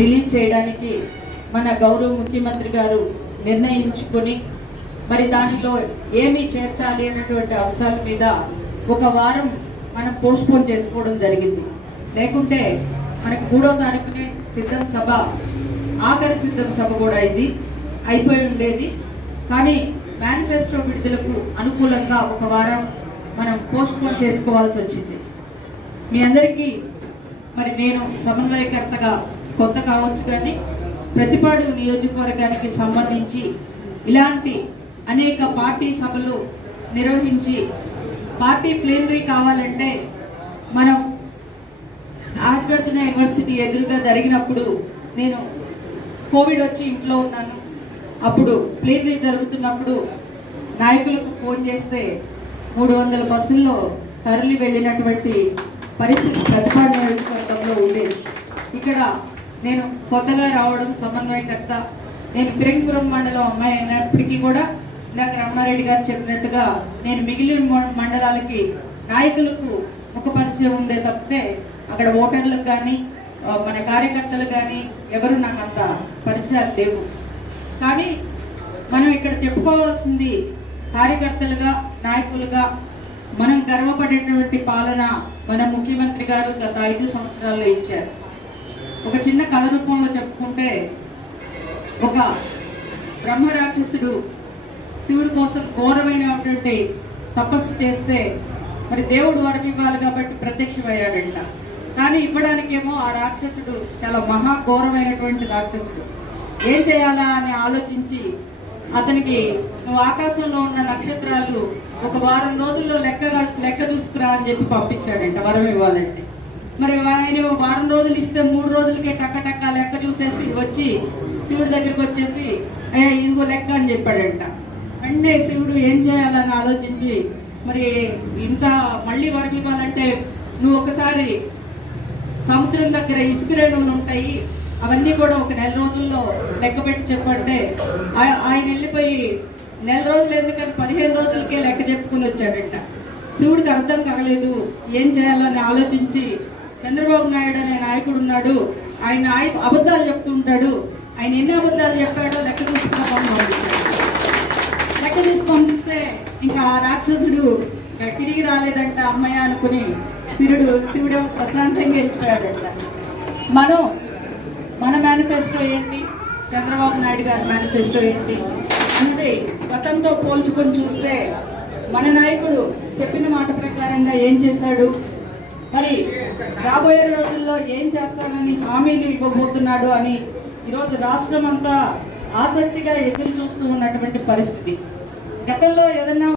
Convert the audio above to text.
Release చేయడానికి మన గౌరవ ముఖ్యమంత్రి గారు నిర్ణయించుకొని మరి దానిలో ఏమి చేర్చాలి అనేటువంటి అంశాల మీద ఒక వారం మనం పోస్ట్పోన్ చేసుకోవడం జరిగింది. లేకుంటే మనకు 3వ తారీఖునే సిద్ధం సభ, ఆఖరి సిద్ధం సభ కూడా ఇది అయిపోయి ఉండేది. కానీ మేనిఫెస్టో విడుదలకు అనుకూలంగా ఒక వారం మనం పోస్ట్పోన్ చేసుకోవాల్సి వచ్చింది. మీ అందరికీ మరి నేను సమన్వయకర్తగా కొత్త కావచ్చు, కానీ ప్రతిపాడు నియోజకవర్గానికి సంబంధించి ఇలాంటి అనేక పార్టీ సభలు నిర్వహించి పార్టీ ప్లేనరీ కావాలంటే మనం ఆర్గర్జున యూనివర్సిటీ ఎదురుగా జరిగినప్పుడు నేను కోవిడ్ వచ్చి ఇంట్లో ఉన్నాను. అప్పుడు ప్లేనరీ జరుగుతున్నప్పుడు నాయకులకు ఫోన్ చేస్తే 300 బస్సుల్లో తరలి వెళ్ళినటువంటి పరిస్థితి ప్రతిపాడు నియోజకవర్గంలో ఉండేది. ఇక్కడ నేను కొత్తగా రావడం సమన్వయకర్త, నేను ఫిరంగిపురం మండలం అమ్మాయి అయినప్పటికీ కూడా ఇందాక రమణారెడ్డి గారు చెప్పినట్టుగా నేను మిగిలిన మండలాలకి నాయకులకు ఒక పరిచయం ఉండే తప్పితే అక్కడ ఓటర్లకు కానీ మన కార్యకర్తలు కానీ ఎవరు నాకు అంత పరిచయాలు లేవు. కానీ మనం ఇక్కడ చెప్పుకోవాల్సింది కార్యకర్తలుగా, నాయకులుగా మనం గర్వపడేటువంటి పాలన మన ముఖ్యమంత్రి గారు గత 5 సంవత్సరాల్లో ఇచ్చారు. ఒక చిన్న కథ రూపంలో చెప్పుకుంటే, ఒక బ్రహ్మరాక్షసుడు శివుడి కోసం ఘోరమైనటువంటి తపస్సు చేస్తే మరి దేవుడు వరం ఇవ్వాలి కాబట్టి ప్రత్యక్షమయ్యాడంట. కానీ ఇవ్వడానికేమో ఆ రాక్షసుడు చాలా మహాఘోరమైనటువంటి రాక్షసుడు. ఏం చేయాలా అని ఆలోచించి అతనికి నువ్వు ఆకాశంలో ఉన్న నక్షత్రాలు ఒక వారం రోజుల్లో లెక్క చూసుకురా అని చెప్పి పంపించాడంట వరం ఇవ్వాలంటే. మరి ఆయన వారం రోజులు ఇస్తే 3 రోజులకే టక్క లెక్క చూసేసి వచ్చి శివుడి దగ్గరికి వచ్చేసి ఇదిగో లెక్క అని చెప్పాడంట. అంటే శివుడు ఏం చేయాలని ఆలోచించి మరి ఇంత మళ్ళీ వరం ఇవ్వాలంటే నువ్వు ఒకసారి సముద్రం దగ్గర ఇసుక రేణువులు ఉంటాయి, అవన్నీ కూడా ఒక 1 నెల రోజుల్లో లెక్క పెట్టి చెప్పంటే ఆయన వెళ్ళిపోయి 1 నెల రోజులు ఎందుకని 15 రోజులకే లెక్క చెప్పుకుని వచ్చాడంట. శివుడికి అర్థం కాలేదు, ఏం చేయాలని ఆలోచించి చంద్రబాబు నాయుడు అనే నాయకుడు ఉన్నాడు, ఆయన అబద్ధాలు చెప్తుంటాడు, ఆయన ఎన్ని అబద్ధాలు చెప్పాడో లెక్క చూసుకున్న పంపించాడు. లెక్క చూసి పంపిస్తే ఇంకా ఆ రాక్షసుడు తిరిగి రాలేదంట అమ్మయ్య అనుకుని శివుడేమో ప్రశాంతంగా వెళ్ళిపోయాడంట. మన మేనిఫెస్టో ఏంటి, చంద్రబాబు నాయుడు గారి మేనిఫెస్టో ఏంటి అంటే గతంతో పోల్చుకొని చూస్తే మన నాయకుడు చెప్పిన మాట ప్రకారంగా ఏం చేశాడు, మరి రాబోయే రోజుల్లో ఏం చేస్తానని హామీలు ఇవ్వబోతున్నాడు అని ఈరోజు రాష్ట్రం అంతా ఆసక్తిగా ఎదురు చూస్తూ ఉన్నటువంటి పరిస్థితి. గతంలో ఏదన్నా